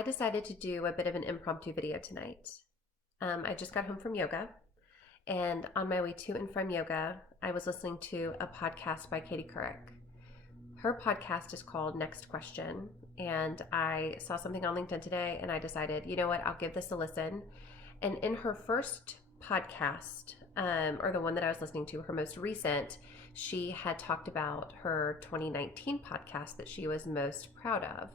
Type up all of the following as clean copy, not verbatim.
I decided to do a bit of an impromptu video tonight. I just got home from yoga, and on my way to and from yoga, I was listening to a podcast by Couric. Her podcast is called Next Question, and I saw something on LinkedIn today, and I decided, you know what, I'll give this a listen. And in her first podcast, or the one that I was listening to, her most recent, she had talked about her 2019 podcast that she was most proud of.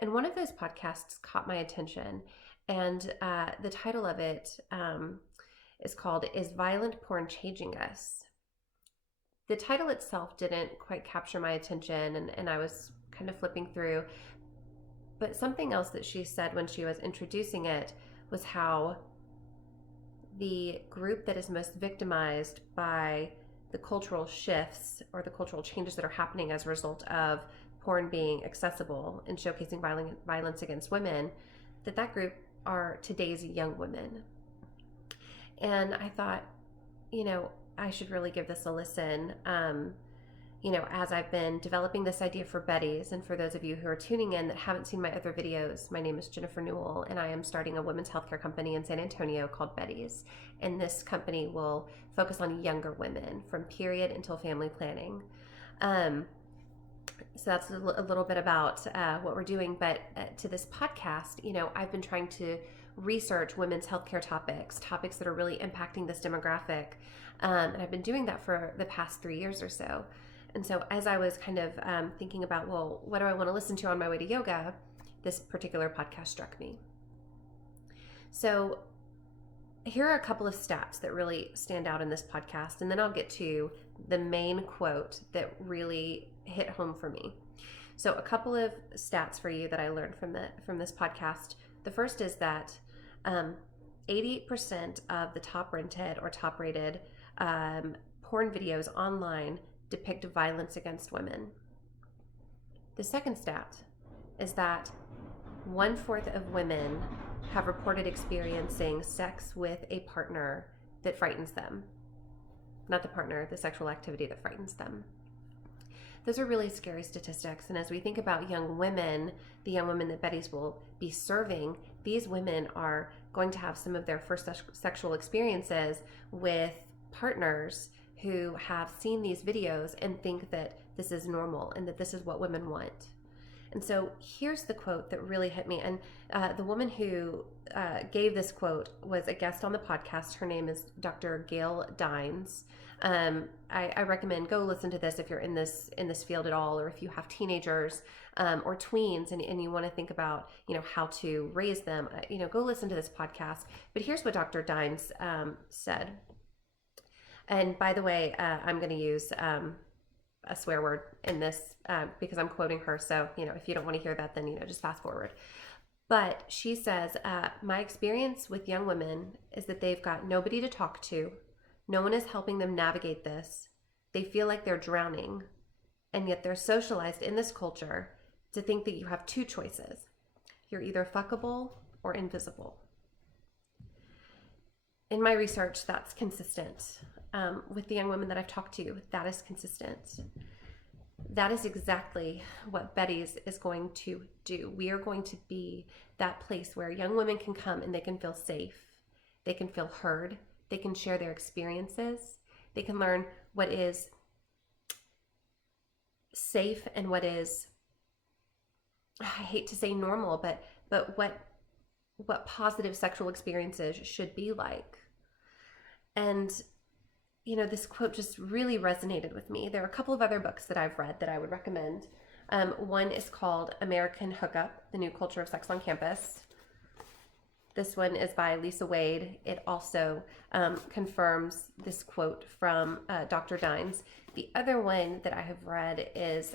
And one of those podcasts caught my attention, and the title of it is called "Is Violent Porn Changing Us?" The title itself didn't quite capture my attention, and I was kind of flipping through. But something else that she said when she was introducing it was how the group that is most victimized by the cultural shifts or the cultural changes that are happening as a result of porn being accessible and showcasing violence against women, that group are today's young women. And I thought, I should really give this a listen. As I've been developing this idea for Betty's, and for those of you who are tuning in that haven't seen my other videos, my name is Jennifer Newell, and I am starting a women's healthcare company in San Antonio called Betty's. And this company will focus on younger women from period until family planning. So that's a little bit about what we're doing. But to this podcast, I've been trying to research women's healthcare topics that are really impacting this demographic. And I've been doing that for the past 3 years or so. And so as I was kind of thinking about, well, what do I want to listen to on my way to yoga? This particular podcast struck me. So here are a couple of stats that really stand out in this podcast, and then I'll get to the main quote that really hit home for me. So a couple of stats for you that I learned from this podcast. The first is that 88% of the top rented or top rated porn videos online depict violence against women. The second stat is that 1/4 of women have reported experiencing sex with a partner that frightens them. Not the partner, the sexual activity that frightens them. Those are really scary statistics. And as we think about young women, the young women that Betty's will be serving, these women are going to have some of their first sexual experiences with partners who have seen these videos and think that this is normal and that this is what women want. And so here's the quote that really hit me. And the woman who gave this quote was a guest on the podcast. Her name is Dr. Gail Dines. I recommend go listen to this if you're in this field at all, or if you have teenagers or tweens and you want to think about how to raise them. Go listen to this podcast. But here's what Dr. Dines said. And by the way, I'm going to use a swear word in this because I'm quoting her. So, if you don't want to hear that, then, just fast forward. But she says, my experience with young women is that they've got nobody to talk to. No one is helping them navigate this. They feel like they're drowning. And yet they're socialized in this culture to think that you have two choices. You're either fuckable or invisible. In my research, that's consistent. With the young women that I've talked to, that is consistent. That is exactly what Betty's is going to do. We are going to be that place where young women can come and they can feel safe. They can feel heard. They can share their experiences. They can learn what is safe and what is, I hate to say normal, but what positive sexual experiences should be like. And this quote just really resonated with me. There are a couple of other books that I've read that I would recommend. One is called American Hookup, The New Culture of Sex on Campus. This one is by Lisa Wade. It also confirms this quote from Dr. Dines. The other one that I have read is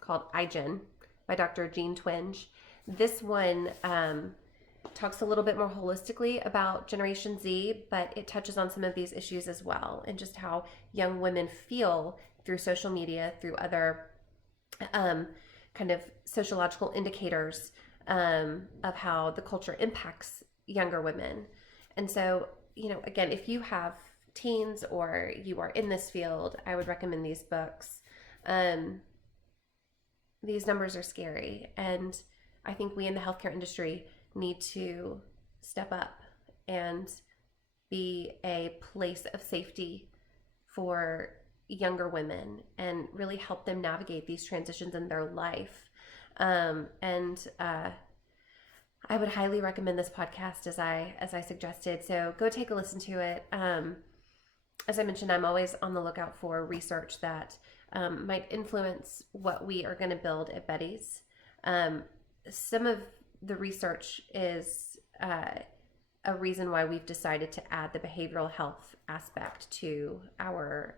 called iGen by Dr. Jean Twenge. This one talks a little bit more holistically about Generation Z, but it touches on some of these issues as well, and just how young women feel through social media, through other kind of sociological indicators of how the culture impacts younger women. And so, again, if you have teens or you are in this field, I would recommend these books. These numbers are scary, and I think we in the healthcare industry need to step up and be a place of safety for younger women and really help them navigate these transitions in their life. I would highly recommend this podcast as I suggested. So go take a listen to it. As I mentioned, I'm always on the lookout for research that might influence what we are going to build at Betty's. Some of the research is a reason why we've decided to add the behavioral health aspect to our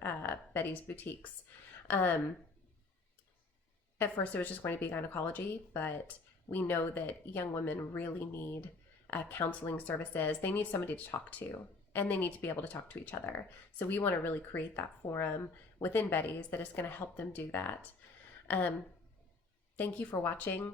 Betty's boutiques. At first, it was just going to be gynecology, but we know that young women really need counseling services. They need somebody to talk to, and they need to be able to talk to each other. So we want to really create that forum within Betty's that is going to help them do that. Thank you for watching.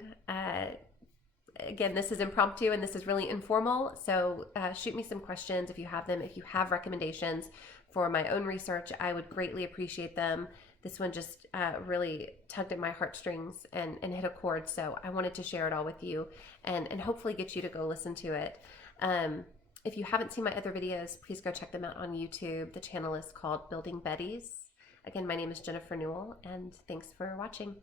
Again, this is impromptu and this is really informal. So shoot me some questions if you have them. If you have recommendations for my own research, I would greatly appreciate them. This one just really tugged at my heartstrings and hit a chord. So I wanted to share it all with you and hopefully get you to go listen to it. If you haven't seen my other videos, please go check them out on YouTube. The channel is called Building Betty's. Again, my name is Jennifer Newell, and thanks for watching.